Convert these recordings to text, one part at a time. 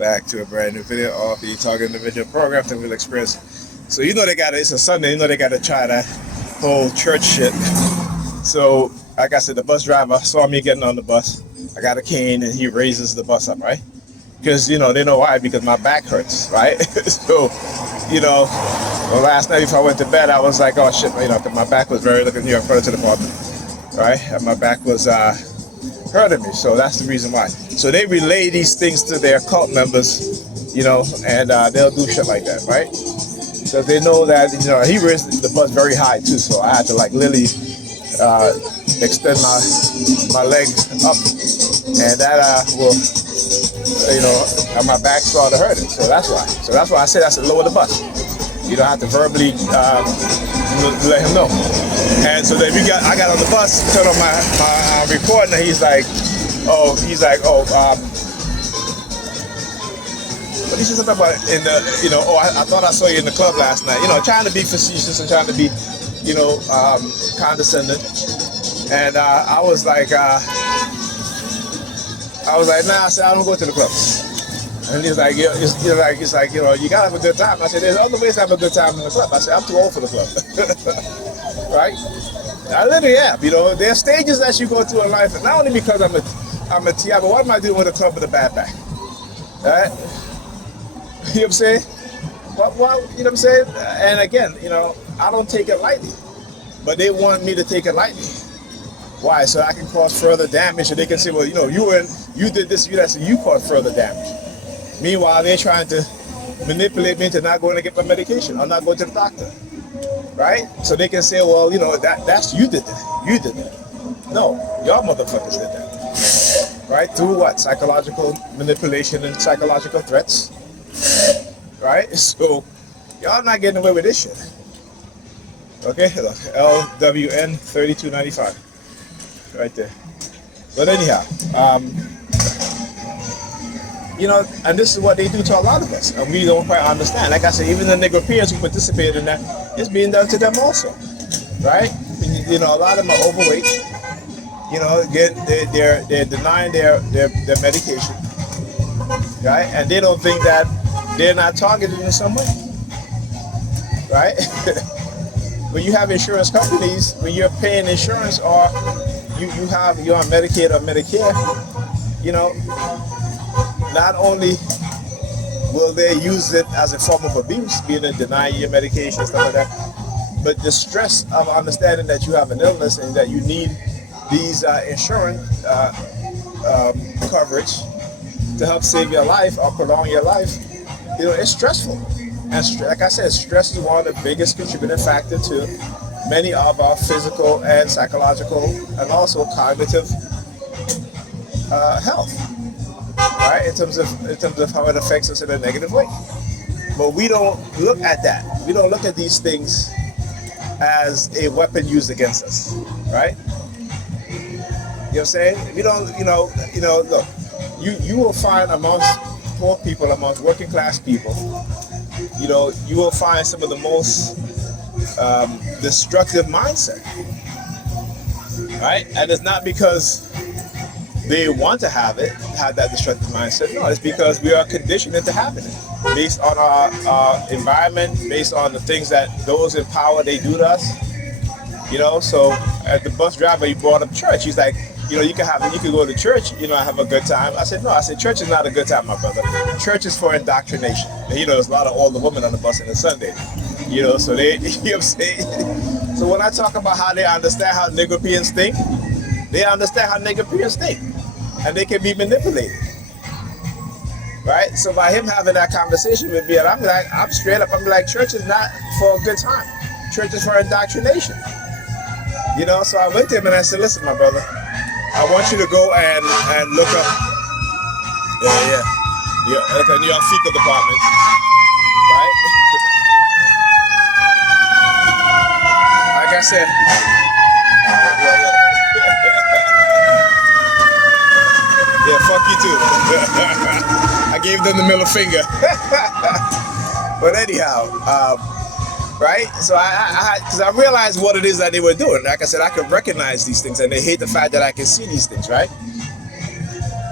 Back to a brand new video of the Target Individual Program that we'll experience. So you know they got it's a Sunday, you know they got to try that whole church shit. So like I said, the bus driver saw me getting on the bus. I got a cane and he raises the bus up, right? Because you know, they know why, because my back hurts, right? So, you know, well, last night before I went to bed, I was like, oh shit, you know, cause my back was very looking here in front of the apartment, right? And my back was hurting me, so that's the reason why. So they relay these things to their cult members, you know, and they'll do shit like that, right? Because they know that, you know, he raised the bus very high too, so I had to like literally extend my leg up, and that will, you know, and my back started hurting. So that's why. So that's why I said lower the bus. You don't have to verbally let him know. And so then I got on the bus, turned on my recording, and he's like, what did he say something about in the, you know, I thought I saw you in the club last night. You know, trying to be facetious and trying to be, you know, condescending. And I was like, nah, I said, I don't go to the club. And he's like, he's like, you know, you gotta have a good time. I said, there's other ways to have a good time in the club. I said, I'm too old for the club. Right? I literally am. You know, there are stages that you go through in life, and not only because I'm a TI, but what am I doing with a club with a bad back? Right? You know what I'm saying? Well, you know what I'm saying? And again, you know, I don't take it lightly, but they want me to take it lightly. Why? So I can cause further damage, and they can say, well, you know, you did this, you that, so you caused further damage. Meanwhile, they're trying to manipulate me into not going to get my medication or not going to the doctor, right? So they can say, well, you know, that's you did that. You did that. No, y'all motherfuckers did that, right? Through what? Psychological manipulation and psychological threats, right? So y'all not getting away with this shit. Okay, look, LWN 3295, right there. But anyhow, you know, and this is what they do to a lot of us, and we don't quite understand. Like I said, even the Negropeans who participate in that, it's being done to them also, right? You know, a lot of them are overweight. You know, they're denying their medication, right? And they don't think that they're not targeted in some way, right? When you have insurance companies, when you're paying insurance, or you're on Medicaid or Medicare, you know, not only will they use it as a form of abuse, being in denying your medication, stuff like that, but the stress of understanding that you have an illness and that you need these insurance coverage to help save your life or prolong your life, you know, it's stressful. And like I said, stress is one of the biggest contributing factors to many of our physical and psychological and also cognitive health. Right, in terms of how it affects us in a negative way, but we don't look at that. We don't look at these things as a weapon used against us, right? You know what I'm saying? We don't, you know. Look, you will find amongst poor people, amongst working class people, you know, you will find some of the most destructive mindset, right? And it's not because they want to have that destructive mindset. No, it's because we are conditioned into having it based on our environment, based on the things that those in power, they do to us. You know, so at the bus driver, he brought up church. He's like, you know, you can go to church, you know, have a good time. I said, no, church is not a good time, my brother. Church is for indoctrination. And, you know, there's a lot of older women on the bus on a Sunday. You know, so they, you know what I'm saying? So when I talk about how they understand how Negropeans think, they understand how Negropeans think. And they can be manipulated, right? So by him having that conversation with me, and I'm straight up, I'm like, church is not for a good time. Church is for indoctrination. You know, so I went to him and I said, listen, my brother, I want you to go and look up, look at your fecal department, right? Like I said, yeah, fuck you too. I gave them the middle finger. But anyhow, right? So because I realized what it is that they were doing. Like I said, I could recognize these things, and they hate the fact that I can see these things, right?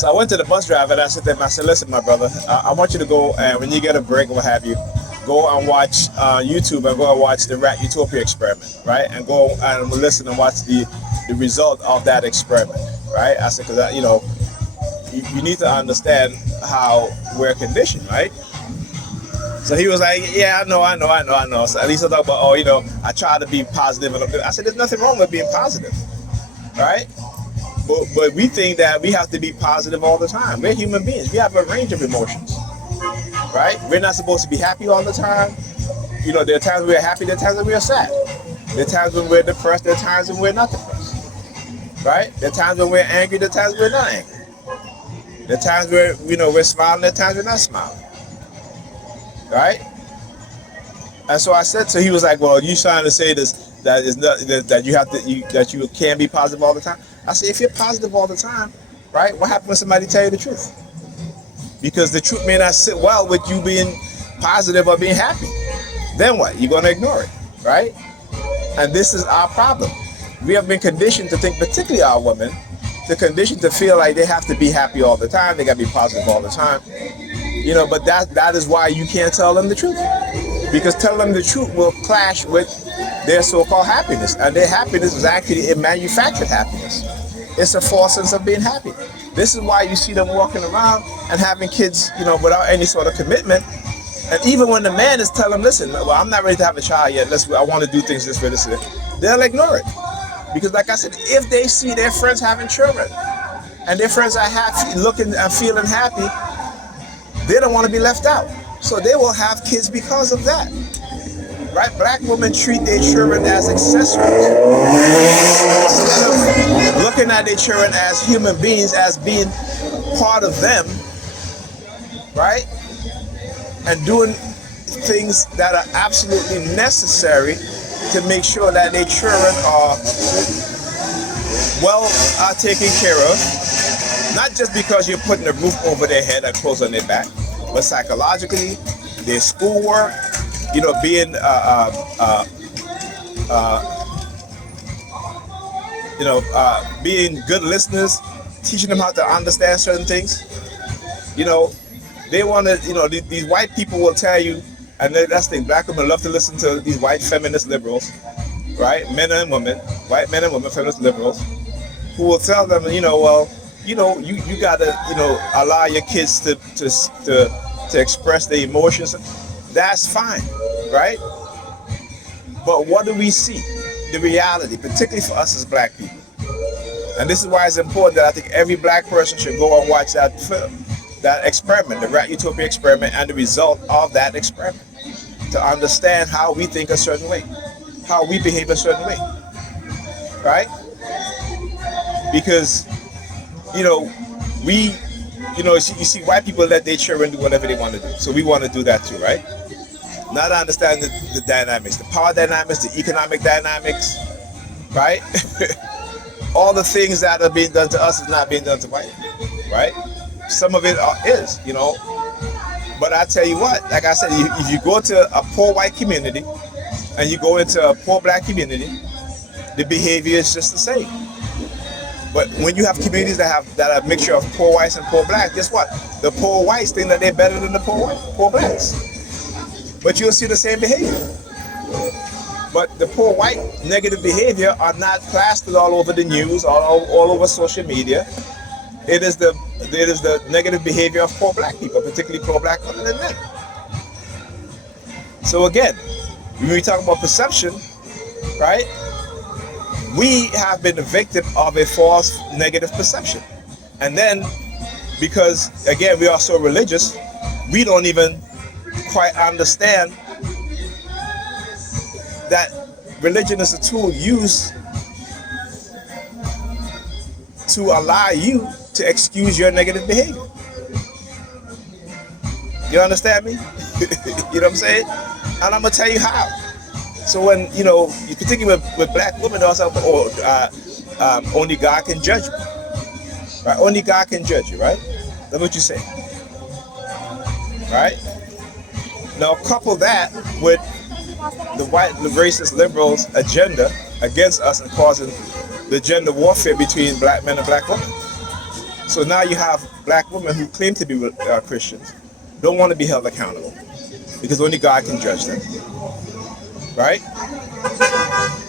So I went to the bus driver and I said to him, I said, listen, my brother, I want you to go, and when you get a break or what have you, go and watch YouTube and go and watch the Rat Utopia experiment, right? And go and listen and watch the result of that experiment, right? I said, because, you know, you need to understand how we're conditioned, right? So he was like, yeah, I know. So at least I talk about, oh, you know, I try to be positive. And I said, there's nothing wrong with being positive, right? But we think that we have to be positive all the time. We're human beings. We have a range of emotions, right? We're not supposed to be happy all the time. You know, there are times we're happy, there are times when we're sad. There are times when we're depressed, there are times when we're not depressed, right? There are times when we're angry, there are times when we're not angry. There are times where, you know, we're smiling, there are times we're not smiling, right? And so I said, so he was like, well, you trying to say this, that is not, that you have to, that you can't be positive all the time? I said, if you're positive all the time, right, what happens when somebody tell you the truth? Because the truth may not sit well with you being positive or being happy. Then what? You're going to ignore it, right? And this is our problem. We have been conditioned to think, particularly our women, to condition to feel like they have to be happy all the time, they got to be positive all the time. You know, but that is why you can't tell them the truth. Because telling them the truth will clash with their so-called happiness. And their happiness is actually a manufactured happiness. It's a false sense of being happy. This is why you see them walking around and having kids, you know, without any sort of commitment. And even when the man is telling them, listen, well, I'm not ready to have a child yet. I want to do things this way, this way. They'll ignore it. Because like I said, if they see their friends having children and their friends are happy, looking and feeling happy, they don't want to be left out. So they will have kids because of that. Right? Black women treat their children as accessories. Instead of looking at their children as human beings, as being part of them, right? And doing things that are absolutely necessary to make sure that their children are taken care of. Not just because you're putting a roof over their head and clothes on their back, but psychologically, their schoolwork, you know, being being good listeners, teaching them how to understand certain things. You know, they want to, you know, these white people will tell you, and that's the thing, black women love to listen to these white feminist liberals, right? Men and women, white men and women, feminist liberals, who will tell them, you know, well, you know, you gotta, you know, allow your kids to express their emotions. That's fine, right? But what do we see? The reality, particularly for us as black people. And this is why it's important that I think every black person should go and watch that film, that experiment, the Rat Utopia experiment, and the result of that experiment, to understand how we think a certain way, how we behave a certain way, right? Because, you know, you see white people let their children do whatever they want to do. So we want to do that too, right? Now to understand the dynamics, the power dynamics, the economic dynamics, right? All the things that are being done to us is not being done to white, right? Some of it is, you know. But I tell you what, like I said, if you go to a poor white community and you go into a poor black community, the behavior is just the same. But when you have communities that are a mixture of poor whites and poor blacks, guess what? The poor whites think that they're better than the poor blacks. But you'll see the same behavior. But the poor white negative behavior are not plastered all over the news, all over social media. It is the negative behavior of poor black people, particularly poor black women and men. So again, when we talk about perception, right? We have been the victim of a false negative perception. And then, because again, we are so religious, we don't even quite understand that religion is a tool used to allow you to excuse your negative behavior. You understand me? You know what I'm saying? And I'm gonna tell you how. So when, you know, particularly with black women, also, only God can judge you, right? Only God can judge you, right? That's what you say, right? Now couple that with the white racist liberals' agenda against us and causing the gender warfare between black men and black women. So now you have black women who claim to be Christians, don't want to be held accountable because only God can judge them, right?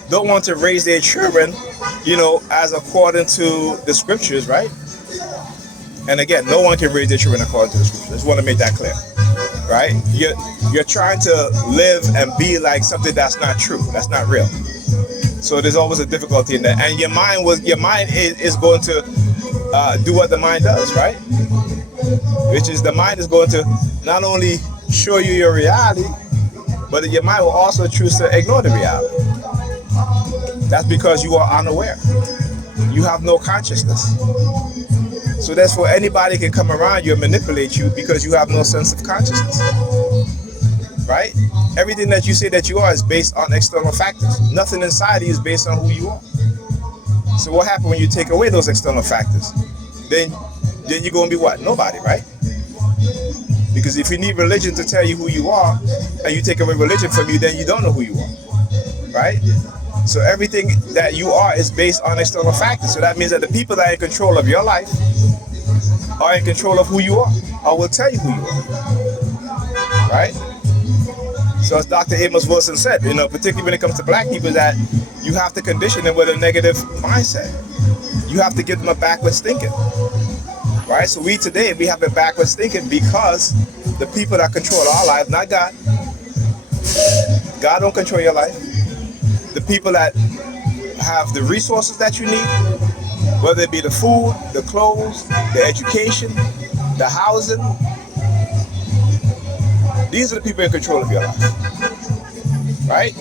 Don't want to raise their children, as according to the scriptures, right? And again, no one can raise their children according to the scriptures. I just want to make that clear, right? You're trying to live and be like something that's not true, that's not real. So there's always a difficulty in that, and your mind is going to do what the mind does, right? Which is the mind is going to not only show you your reality, but your mind will also choose to ignore the reality. That's because you are unaware. You have no consciousness. So therefore, anybody can come around you and manipulate you because you have no sense of consciousness, right? Everything that you say that you are is based on external factors. Nothing inside you is based on who you are. So what happens when you take away those external factors? Then you're going to be what? Nobody, right? Because if you need religion to tell you who you are, and you take away religion from you, then you don't know who you are, right? So everything that you are is based on external factors. So that means that the people that are in control of your life are in control of who you are, or will tell you who you are, right? So as Dr. Amos Wilson said, particularly when it comes to black people, that you have to condition them with a negative mindset. You have to give them a backwards thinking, right? So we have a backwards thinking because the people that control our life, not God. God don't control your life. The people that have the resources that you need, whether it be the food, the clothes, the education, the housing, these are the people in control of your life, right?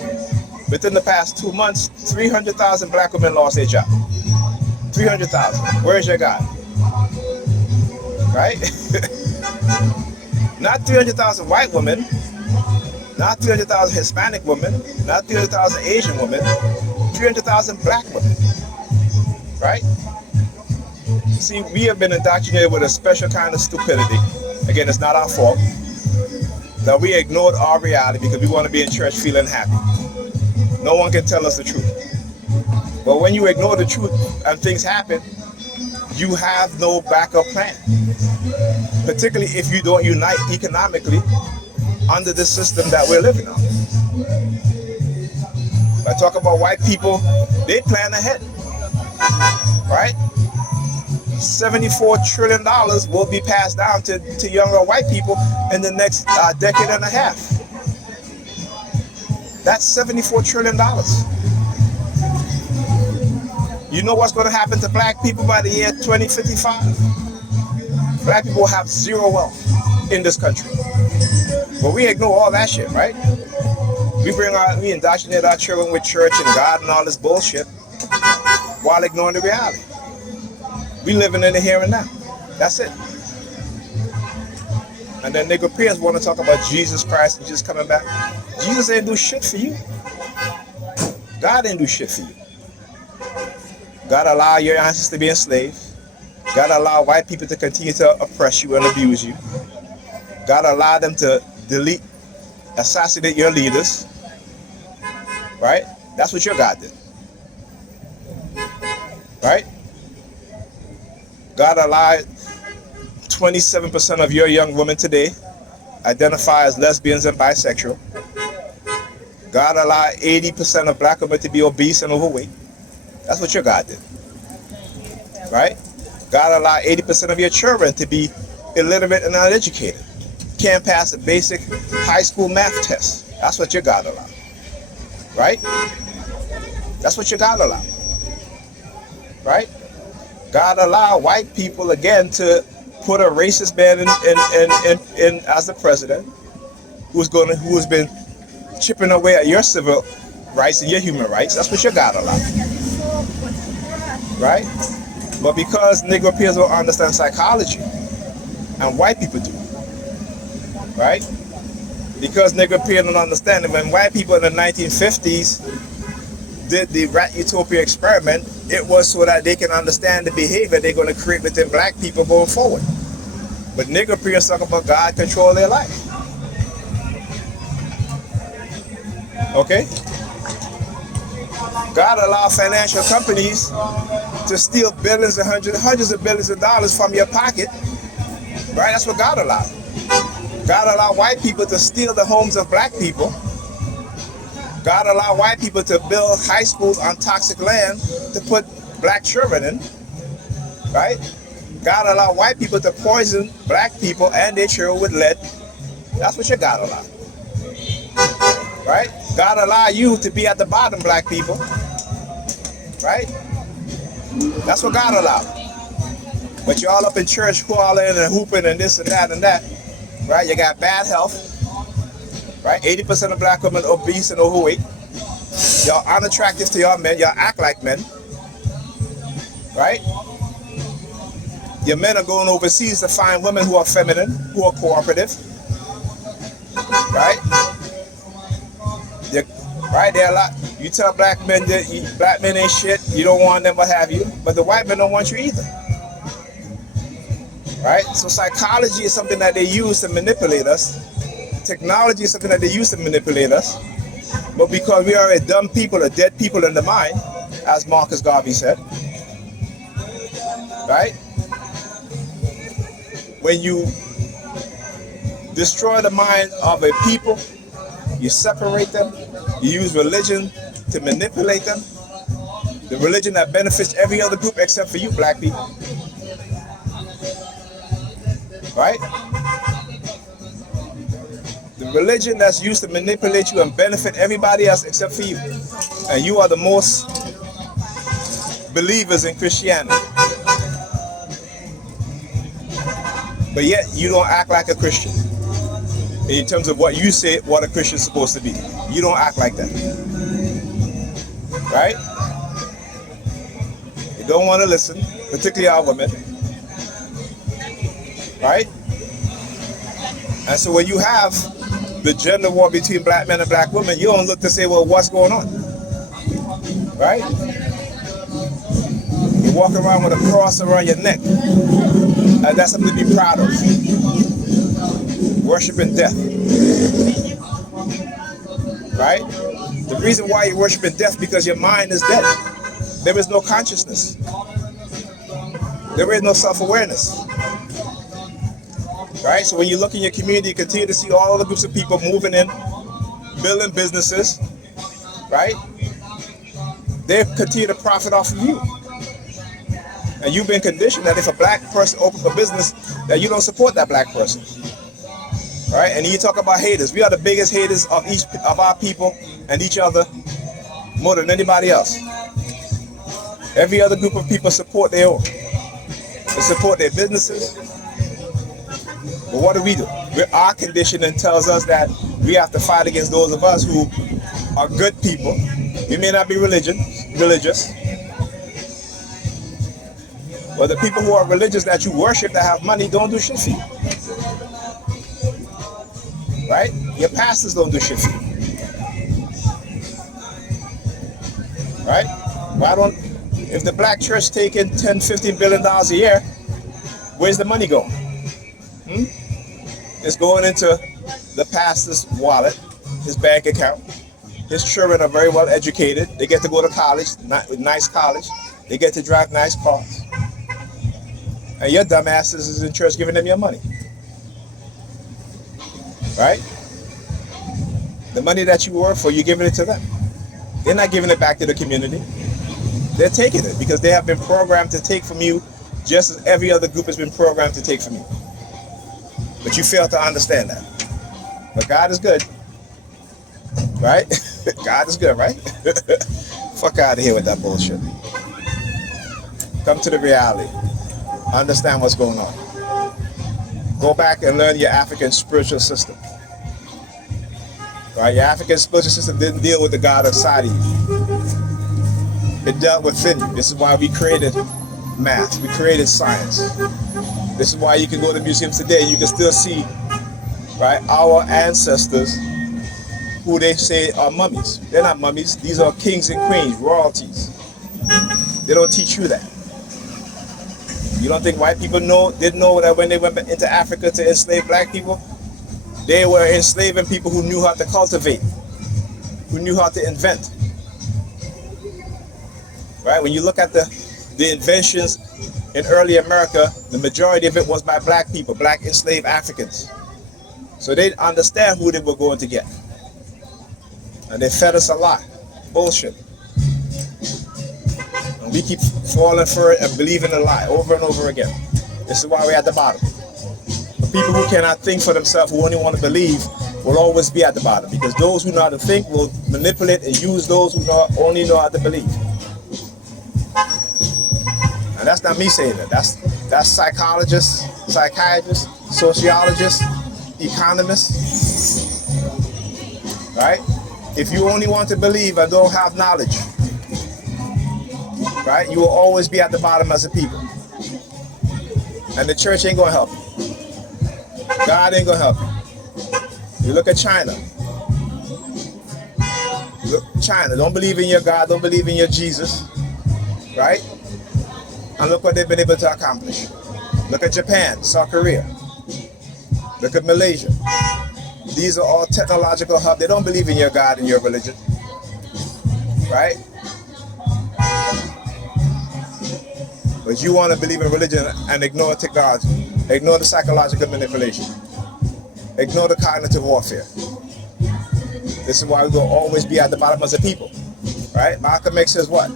Within the past 2 months, 300,000 black women lost their job. 300,000. Where's your God? Right? Not 300,000 white women, not 300,000 Hispanic women, not 300,000 Asian women, 300,000 black women, right? See, we have been indoctrinated with a special kind of stupidity. Again, it's not our fault that we ignored our reality because we want to be in church feeling happy. No one can tell us the truth. But when you ignore the truth and things happen, you have no backup plan. Particularly if you don't unite economically under the system that we're living on. When I talk about white people, they plan ahead, right? $74 trillion will be passed down to younger white people in the next decade and a half. That's $74 trillion. You know what's going to happen to black people by the year 2055? Black people will have zero wealth in this country. But we ignore all that shit, right? We indoctrinate our children with church and God and all this bullshit while ignoring the reality. We living in the here and now. That's it. And then nigga peers want to talk about Jesus Christ and just coming back. Jesus ain't do shit for you. God ain't do shit for you. God allow your ancestors to be enslaved. God allow white people to continue to oppress you and abuse you. God allow them to delete, assassinate your leaders. Right? That's what your God did. Right? God allowed 27% of your young women today identify as lesbians and bisexual. God allowed 80% of black women to be obese and overweight. That's what your God did. Right? God allowed 80% of your children to be illiterate and uneducated. Can't pass a basic high school math test. That's what your God allowed. Right? That's what your God allowed. Right? God allowed white people again to put a racist man in as the president, who has been chipping away at your civil rights and your human rights. That's what your God allowed. Right? But because Negro peers don't understand psychology, and white people do, right? Because Negro peers don't understand it, when white people in the 1950s did the rat utopia experiment, it was so that they can understand the behavior they're going to create within black people going forward. But Negro peers talk about God control their life. Okay? God allowed financial companies to steal billions and hundreds of billions of dollars from your pocket, right? That's what God allowed. God allowed white people to steal the homes of black people. God allowed white people to build high schools on toxic land to put black children in, right? God allowed white people to poison black people and their children with lead. That's what your God allowed, right? God allowed you to be at the bottom, black people, right? That's what God allowed. But you're all up in church calling and hooping and this and that, right? You got bad health, right? 80% of black women obese and overweight. Y'all unattractive to y'all men. Y'all act like men, right? Your men are going overseas to find women who are feminine, who are cooperative, right? Right there, a lot. You tell black men that black men ain't shit. You don't want them, what have you. But the white men don't want you either, right? So psychology is something that they use to manipulate us. Technology is something that they use to manipulate us. But because we are a dumb people, a dead people in the mind, as Marcus Garvey said, right? When you destroy the mind of a people, you separate them, you use religion to manipulate them, the religion that benefits every other group except for you black people, right? The religion that's used to manipulate you and benefit everybody else except for you. And you are the most believers in Christianity. But yet you don't act like a Christian in terms of what you say what a Christian is supposed to be. You don't act like that, right? You don't want to listen, particularly our women, right? And so when you have the gender war between black men and black women, you don't look to say, well, what's going on, right? You walk around with a cross around your neck, and that's something to be proud of. Worshiping death, right? The reason why you're worshiping death because your mind is dead. There is no consciousness. There is no self-awareness, right? So when you look in your community, you continue to see all the groups of people moving in, building businesses, right? They continue to profit off of you. And you've been conditioned that if a black person opens a business, that you don't support that black person. Right? And you talk about haters. We are the biggest haters of each of our people and each other more than anybody else. Every other group of people support their own. They support their businesses. But what do? Our conditioning tells us that we have to fight against those of us who are good people. We may not be religious. But the people who are religious that you worship, that have money, don't do shit for you. Right? Your pastors don't do shit for you. Right? If the black church taking $10, $15 billion a year, where's the money going? It's going into the pastor's wallet, his bank account. His children are very well educated. They get to go to college, nice college. They get to drive nice cars. And your dumbasses is in church giving them your money. Right? The money that you work for, you're giving it to them. They're not giving it back to the community. They're taking it because they have been programmed to take from you just as every other group has been programmed to take from you. But you fail to understand that. But God is good. Right? God is good, right? Fuck out of here with that bullshit. Come to the reality. Understand what's going on. Go back and learn your African spiritual system. Right? Your African spiritual system didn't deal with the God inside of you. It dealt within you. This is why we created math. We created science. This is why you can go to museums today and you can still see, right, our ancestors who they say are mummies. They're not mummies. These are kings and queens, royalties. They don't teach you that. You don't think white people didn't know that when they went into Africa to enslave black people, they were enslaving people who knew how to cultivate, who knew how to invent. Right? When you look at the the inventions in early America, the majority of it was by black people, black enslaved Africans. So they understand who they were going to get. And they fed us a lot. Bullshit. And we keep falling for it and believing a lie over and over again. This is why we're at the bottom. The people who cannot think for themselves, who only want to believe, will always be at the bottom. Because those who know how to think will manipulate and use those who only know how to believe. And that's not me saying that. That's psychologists, psychiatrists, sociologists, economists. Right? If you only want to believe and don't have knowledge, right, you will always be at the bottom as a people. And the church ain't gonna help you. God ain't gonna help you. You look at China. Look, China, don't believe in your God, don't believe in your Jesus, right? And look what they've been able to accomplish. Look at Japan, South Korea. Look at Malaysia. These are all technological hubs. They don't believe in your God and your religion, right? But you want to believe in religion and ignore technology, ignore the psychological manipulation, ignore the cognitive warfare. This is why we will always be at the bottom as a people, right? Malcolm X says what?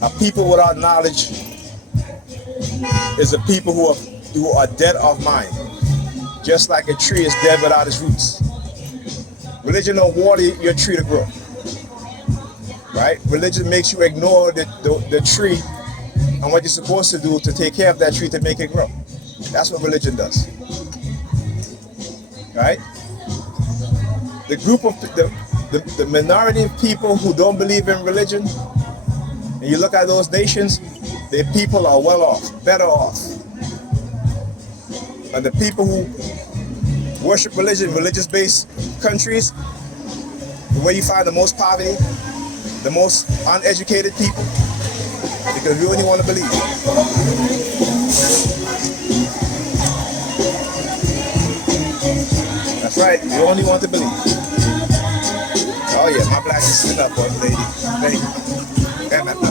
A people without knowledge is a people who are dead of mind, just like a tree is dead without its roots. Religion don't water your tree to grow, right? Religion makes you ignore the tree and what you're supposed to do to take care of that tree to make it grow. That's what religion does, right? The group of the minority of people who don't believe in religion, and you look at those nations, their people are well off, better off. And the people who worship religion, religious-based countries, where you find the most poverty, the most uneducated people, because we only want to believe. That's right, we only want to believe. Oh yeah, my black is sitting up, lady. Thank you.